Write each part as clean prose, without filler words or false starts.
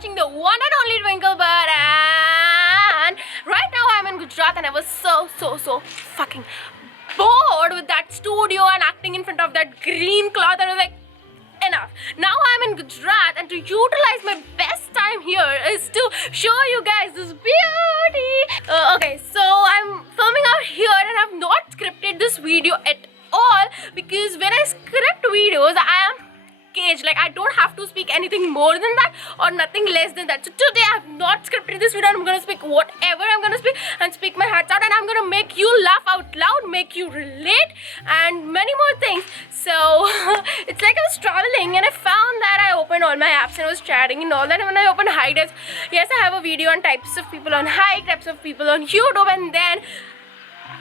watching the one and only Twinkle Bird, and right now I'm in Gujarat and I was so fucking bored with that studio and acting in front of that green cloth, and I was like, enough. Now I'm in Gujarat, and to utilize my best time here is to show you guys this beauty. Okay, so I'm filming out here and I've not scripted this video at all, because when I script videos I am caged. Like, I don't have to speak anything more than that or nothing less than that. So today I have not scripted this video. I'm gonna speak whatever I'm gonna speak and speak my heart out, and I'm gonna make you laugh out loud, make you relate, and many more things. So it's like I was traveling and I found that I opened all my apps and I was chatting and all that, and when I opened Hike, yes, I have a video on types of people on Hike, types of people on YouTube, and then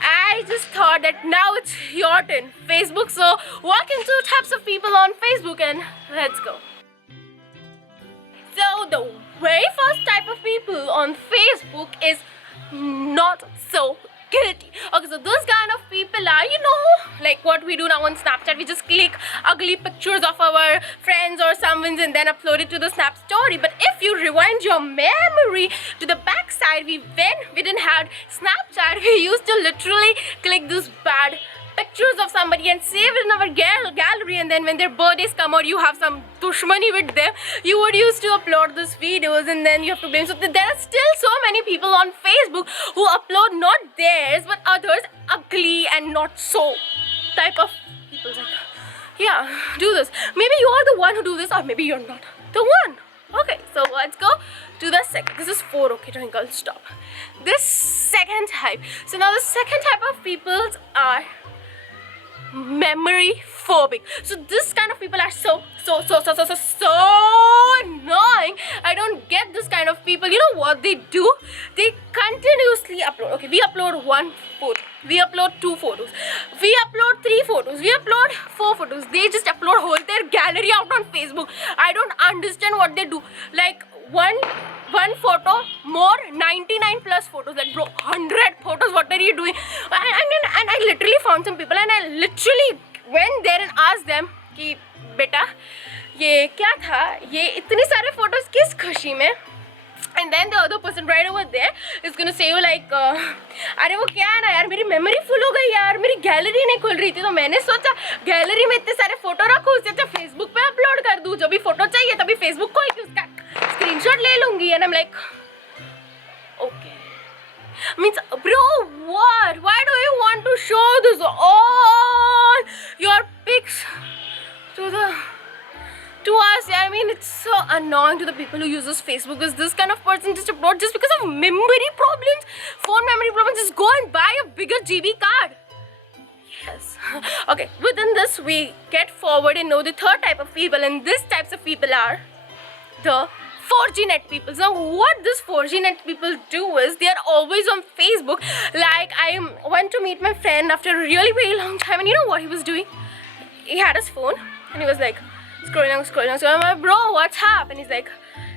I just thought that now it's your turn, Facebook. So welcome to types of people on Facebook, and let's go. So the very first type of people on Facebook is not so guilty. Okay, so those kind of people are, you know, like what we do now on Snapchat. We just click ugly pictures of our friends or someone's and then upload it to the Snap story. But if you rewind your memory to the back side, when we didn't have Snapchat, we used to literally click these bad pictures of somebody and save it in our gallery, and then when their birthdays come or you have some dushmani with them, you would used to upload these videos and then you have to blame. So there are still so many people on Facebook who upload not theirs but others ugly and not so type of people. Like, yeah, do this. Maybe you are the one who do this, or maybe you're not the one. Okay, so let's go to the second. This is 4. Okay, Twinkle, stop. This second type. So now the second type of people are memory phobic. So this kind of people are so annoying. I don't get this kind of people. You know what they do? They continuously upload. Okay, we upload 1 photo, we upload 2 photos, we upload 3 photos, we upload 4 photos. They just upload whole their gallery out on Facebook. I don't understand what they do. Like one photo more 99 plus photos. Like, bro, 100 photos, what are you doing? And I literally found some people and I literally went there and asked them कि बेटा ये क्या था, ये इतने सारे photos किस खुशी में? And then the other person right over there is gonna say you like अरे वो क्या है ना यार, मेरी मेमोरी फुल हो गई यार, मेरी गैलरी नहीं खुल रही थी, तो मैंने सोचा गैलरी में इतने सारे फोटो रखूँ, उससे अच्छा फेसबुक पे अपलोड कर दूँ. जब भी फोटो चाहिए तभी फेसबुक खोल के उसका स्क्रीनशॉट ले लूँगी. And I'm like, okay, means bro, what? Why do you want to show this all your pics to us? Yeah, I mean, it's so annoying to the people who uses Facebook, because this kind of person just upload just because of memory problems, phone memory problems. Just go and buy a bigger GB card. Yes. Okay, within this we get forward and know the third type of people, and these types of people are the 4G net people. Now what this 4G net people do is they are always on Facebook. Like, I went to meet my friend after a really very long time, and you know what he was doing? He had his phone and he was like scrolling. So I'm like, bro, what's up? And he's like,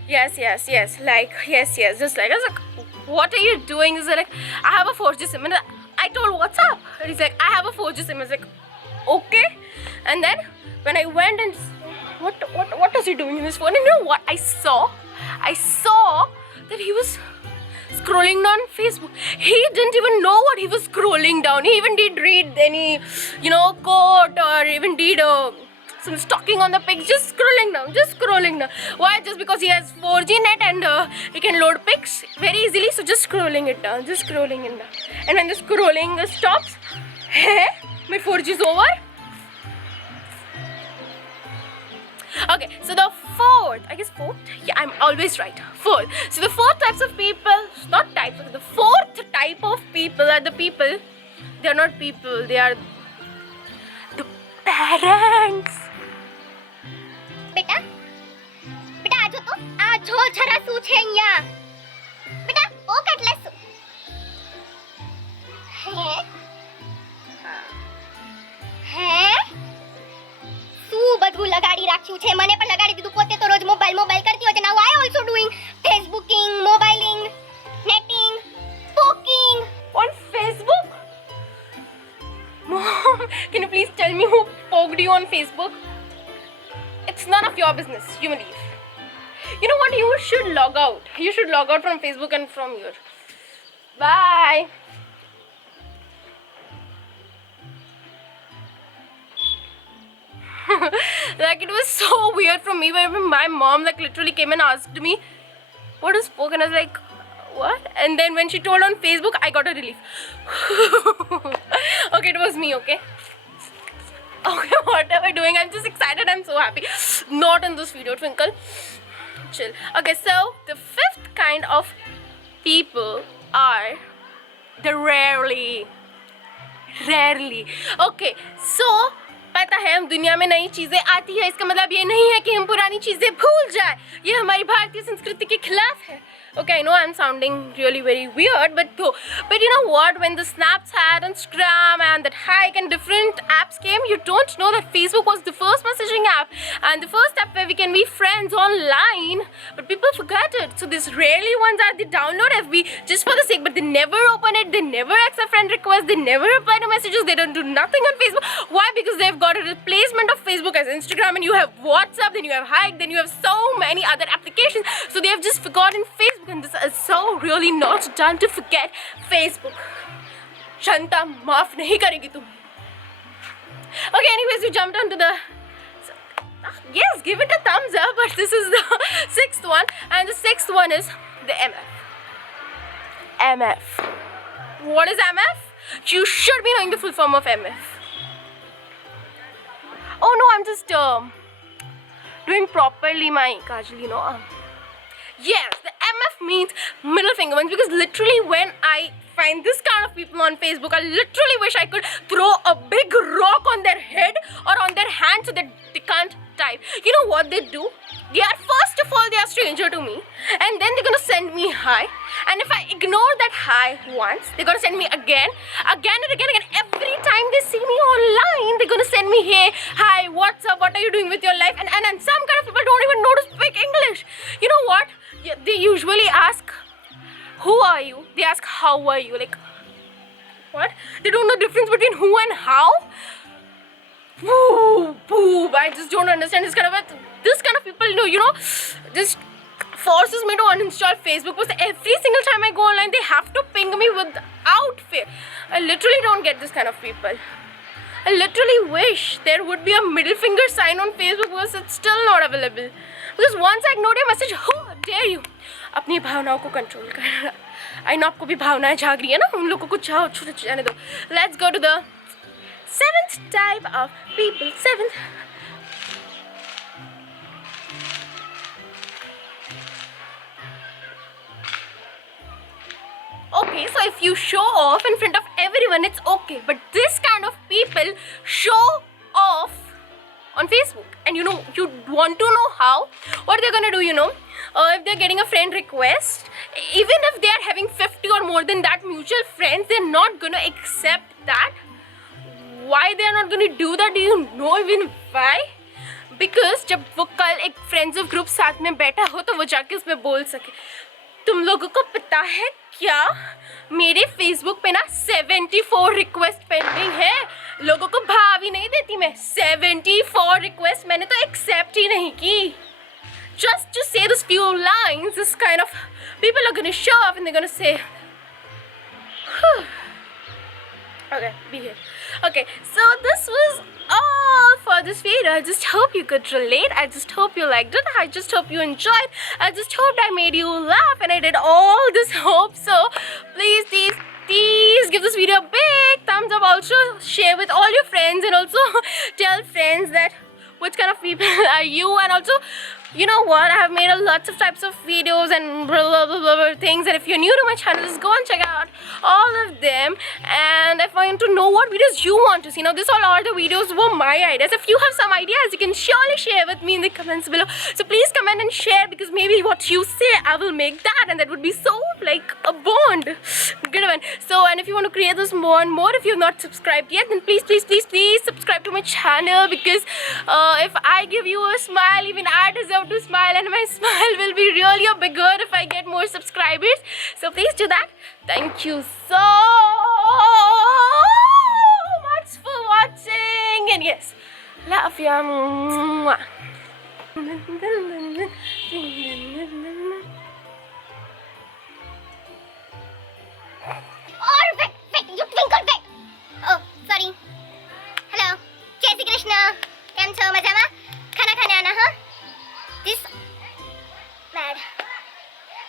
yes, like, yes, just like. I was like, what are you doing? He's like, I have a 4G SIM. And I told, what's up? And he's like, I have a 4G SIM. I was like, okay. And then when I went and what was he doing in his phone? And you know what I saw? I saw that he was scrolling down Facebook. He didn't even know what he was scrolling down. He even did read any, you know, quote, or even did some stalking on the pics. Just scrolling down. Why? Just because he has 4G net and he can load pics very easily. So just scrolling it down. And when the scrolling stops, hey, my 4G is over. Okay, so the fourth, yeah, I'm always right, 4th. So the 4th types of people, not types, the 4th type of people are the people, they are not people, they are the parents. બેટા આજો જરા શું છે અહીંયા બેટા ઓ કેટલે શું હે શું બધું લગાડી રાખ્યું છે? મને પણ લગાડી દીધું. પોતે તો રોજ મોબાઈલ કરતી હોય છે. Now I also doing Facebooking, mobiling, netting, poking On Facebook? Mom, can you please tell me who poked you on Facebook? It's none of your business. You may leave. You know what? You should log out. You should log out from Facebook and from your. Bye. Like, it was so weird for me when my mom like literally came and asked me, what is spoke? And I was like, what? And then when she told on Facebook, I got a relief. Okay, it was me, okay? Okay, what am I doing? I'm just excited. I'm so happy. Not in this video, Twinkle. Chill. Okay, so the fifth kind of people are the rarely. Okay, so पता है हम दुनिया में नई चीजें आती है, इसका मतलब ये नहीं है कि हम पुरानी चीजें भूल जाए. ये हमारी भारतीय संस्कृति के खिलाफ है. Okay, I know I'm sounding really very weird, but you know what? When the Snapchat, Instagram, and that Hike and different apps came, you don't know that Facebook was the first messaging app and the first app where we can be friends online. But people forget it. So these rarely ones are they download FB just for the sake, but they never open it. They never accept friend requests. They never reply to messages. They don't do nothing on Facebook. Why? Because they've got a replacement of Facebook as Instagram, and you have WhatsApp, then you have Hike, then you have so many other applications. So they have just forgotten Facebook. And this is so really not done to forget Facebook. Shanta, maaf nahi karegi tum. Okay, anyways, we jumped onto the. Yes, give it a thumbs up. But this is the sixth one, and the sixth one is the MF. MF. What is MF? You should be knowing the full form of MF. Oh no, I'm just doing properly my Kajal, you know. Yes, the MF means middle finger ones, because literally when I find this kind of people on Facebook, I literally wish I could throw a big rock on their head or on their hand so that they can't type. You know what they do? They are, first of all, they are stranger to me, and then they're gonna send me hi, and if I ignore that hi once, they're gonna send me again and again. Every time they see me online, they're gonna send me, hey, hi, what's up, what are you doing with your life? And some kind of people don't even know to speak English. You know what? They usually ask, who are you? They ask, how are you? Like, what? They don't know the difference between who and how? Boo. I just don't understand this kind of people, you know, just forces me to uninstall Facebook, because every single time I go online, they have to ping me without fear. I literally don't get this kind of people. I literally wish there would be a middle finger sign on Facebook, because it's still not available. Because once I ignored your message, how dare you? अपनी भावनाओं को control करना. I know आपको भी भावनाएं जाग रही है ना, उन लोगों को चाहो छूटे जाने दो. Let's go to the seventh type of people. Seventh. Okay, so if you show off in front of everyone, it's okay. But this kind of people show off on Facebook. And you know, you want to know how? What they're gonna do, you know? If they're getting a friend request, even if they are having 50 or more than that mutual friends, they're not gonna accept that. Why they are not gonna do that? Do you know even why? Because जब वो कल एक friends of group साथ में बैठा हो, तो वो जाके उसमें बोल सके, तुम लोगों को पता है क्या, मेरे फेसबुक पे ना 74 रिक्वेस्ट पेंडिंग है. लोगों को भाव ही नहीं देती मैं. 74 रिक्वेस्ट मैंने तो एक्सेप्ट ही नहीं की. Just to say this few lines, this kind of people are gonna show up and they're gonna say, okay, be here. Okay, so this was all for this video. I just hope you could relate. I just hope you liked it. I just hope you enjoyed. I just hope I made you laugh, and I did all this hope. So please give this video a big thumbs up. Also share with all your friends, and also tell friends that which kind of people are you. And also, you know what, I have made lots of types of videos and blah, blah, blah things, and if you're new to my channel, just go and check out all of them. And if I want to know what videos you want to see, now this all are the videos were my ideas. If you have some ideas, you can surely share with me in the comments below. So please comment and share, because maybe what you say, I will make that, and that would be so like a bond. Good one. So, and if you want to create this more and more, if you've not subscribed yet, then please subscribe to my channel, because if I give you a smile, even I deserve to smile, and my smile will be really bigger if I get more subscribers. So please do that. Thank you so much for watching, and yes, love ya. और wait you Twinkle wait oh sorry hello जय श्री कृष्ण કેમ છો મજામાં ખાના ખાને આના હા This mad.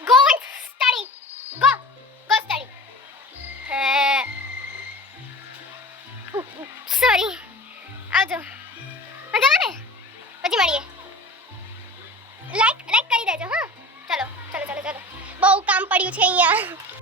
Go and study. Go study. Sorry. આવજો મજામાં ને પછી મળીએ લાઈક કરી દેજો હા ચલો બહુ કામ પડ્યું છે અહીંયા